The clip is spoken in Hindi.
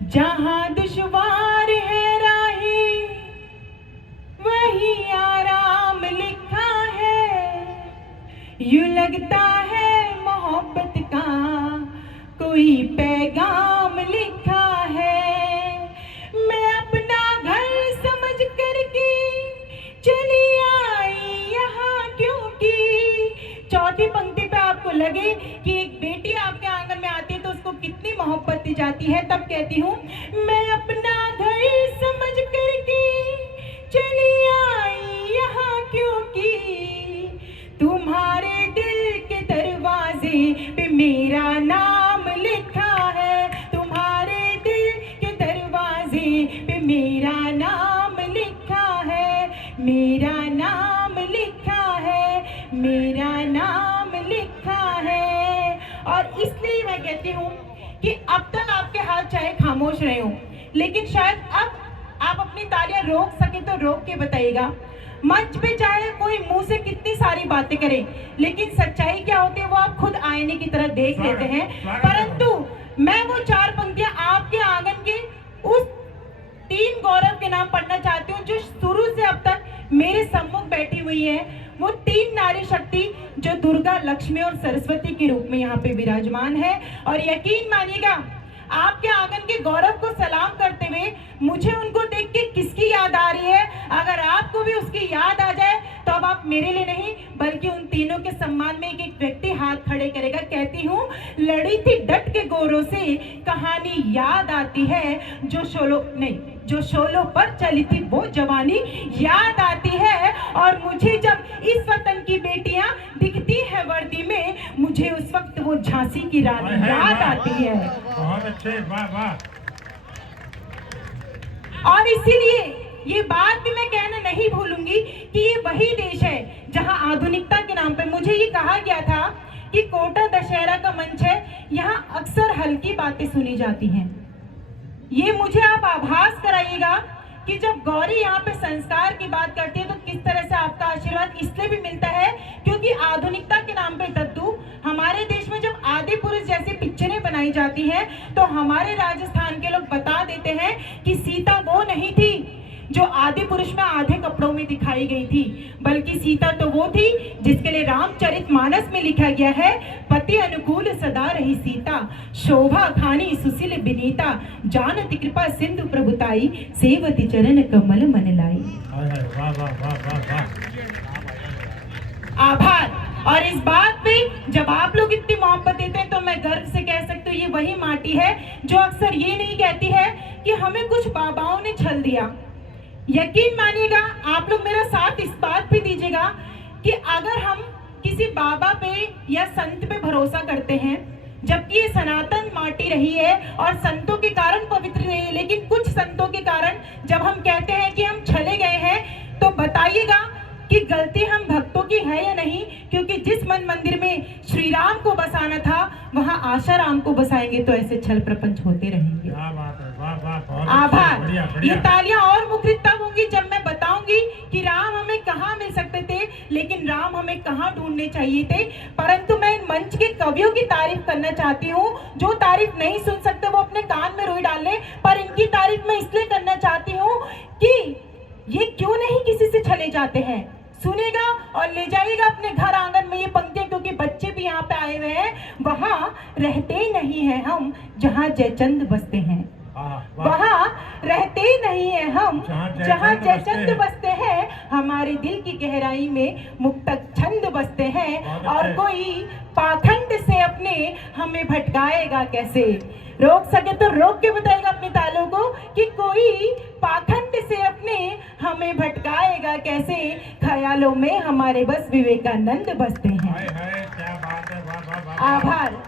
जहां दुश्वार है राही वही आराम लिखा है। यूं लगता है मोहब्बत का कोई पैगाम लिखा है। मैं अपना घर समझ करके चली आई यहाँ, क्योंकि चौथी पंक्ति पे आपको लगे कि एक बेटी आपके आंगन में आती है तो उसको कितनी मोहब्बत दी जाती है, तब कहती हूँ मैं अपना घर समझ करके चली आई यहाँ, क्योंकि तुम्हारे दिल के दरवाजे पे मेरा नाम लिखा है। तुम्हारे दिल के दरवाजे पे मेरा नाम लिखा है। मेरा नाम लिखा है। मेरा नाम लिखा है। और इसलिए मैं कहती हूँ कि अब तक आपके हाथ चाहे खामोश रहे हो, लेकिन शायद अब आप अपनी तालियां रोक सके तो रोक के बताइएगा। मंच पे चाहे कोई मुंह से कितनी सारी बातें करे, लेकिन सच्चाई क्या होती है वो आप खुद आईने की तरह देख लेते हैं। परंतु मैं वो चार पंक्तियां आपके आंगन के उस 3 गौरव के नाम पढ़ना चाहती हूँ जो शुरू से अब तक मेरे सम्मुख बैठी हुई है। वो 3 नारी शक्ति जो दुर्गा, लक्ष्मी और सरस्वती के रूप में यहाँ पे विराजमान है। और यकीन मानिएगा, आपके आंगन के गौरव को सलाम करते हुए मुझे उनको देख के किसकी याद आ रही है? अगर आपको भी उसकी याद आ जाए तो अब आप मेरे लिए नहीं बल्कि उन तीनों के सम्मान में एक एक व्यक्ति हाथ खड़े करेगा। कहती हूँ लड़ी थी डट के गोरों से, कहानी याद आती है जो शोलों पर चली थी वो जवानी याद आती है। और मुझे जब इस वतन की बेटियां दिखती है वर्दी में, मुझे उस वक्त वो झांसी की रानी याद आती है। बहुत अच्छे, वाह वाह। और इसीलिए ये बात भी मैं कहना नहीं भूलूंगी कि ये वही देश है जहां आधुनिकता के नाम पे मुझे ये कहा गया था कि कोटा दशहरा का मंच है, यहाँ अक्सर हल्की बातें सुनी जाती हैं। ये मुझे आप आभास कराइएगा कि जब गौरी यहाँ पे संस्कार की बात करती है तो किस तरह से आपका आशीर्वाद इसलिए भी मिलता है क्योंकि आधुनिकता के नाम पे दद्दू, हमारे देश में जब आदि पुरुष जैसी पिक्चरें बनाई जाती हैं तो हमारे राजस्थान के लोग बता देते हैं कि सीता वो नहीं थी जो आदि पुरुष में आधे कपड़ों में दिखाई गई थी, बल्कि सीता तो वो थी जिसके लिए रामचरितमानस में लिखा गया है, पति अनुकूल सदा रही सीता, शोभा खानी सुशील बिनीता, जानती कृपा सिंधु प्रभुताई, सेवती चरण कमल मन लाई। वाह वाह वाह वाह वाह। आभार। और इस बात पे जब आप लोग इतनी मोहब्बत देते हैं तो मैं गर्व से कह सकती हूँ ये वही माटी है जो अक्सर ये नहीं कहती है कि हमें कुछ बाबाओं ने छल दिया। यकीन मानिएगा, आप लोग मेरा साथ इस बात पे दीजिएगा कि अगर हम किसी बाबा पे या संत पे भरोसा करते हैं, जबकि ये सनातन माटी रही है और संतों के कारण पवित्र रही है, लेकिन कुछ संतों के कारण जब हम कहते हैं कि हम छले गए हैं तो बताइएगा कि गलती हम भक्तों की है या नहीं, क्योंकि जिस मन मंदिर में श्री राम को बसाना था वहां आशा राम को बसाएंगे तो ऐसे छल प्रपंच होते रहेंगे। आभार। ये तालियां और मुखरित तब होंगी जब मैं बताऊंगी कि राम हमें कहाँ मिल सकते थे, लेकिन राम हमें कहाँ ढूंढने चाहिए थे। परंतु मैं इन मंच के कवियों की तारीफ करना चाहती हूँ। जो तारीफ नहीं सुन सकते वो अपने कान में रुई डाल ले, पर इनकी तारीफ मैं इसलिए करना चाहती हूँ कि ये क्यों नहीं किसी से छले जाते हैं। सुनेगा और ले जाइएगा अपने घर आंगन में ये पंक्तियां, क्योंकि बच्चे भी यहाँ पे आए हुए हैं। वहां रहते नहीं है हम जहाँ जयचंद बसते हैं, वहां रहते नहीं है हम जहाँ जयचंद बसते हैं, हमारे दिल की गहराई में मुक्तक छंद बसते हैं। और कोई पाखंड से अपने हमें भटकाएगा कैसे, रोक सके तो रोक के बताएगा अपने तालों को कि कोई पाखंड से अपने हमें भटकाएगा कैसे, ख्यालों में हमारे बस विवेकानंद बसते हैं। क्या बात है, वाह वाह वाह। आभार।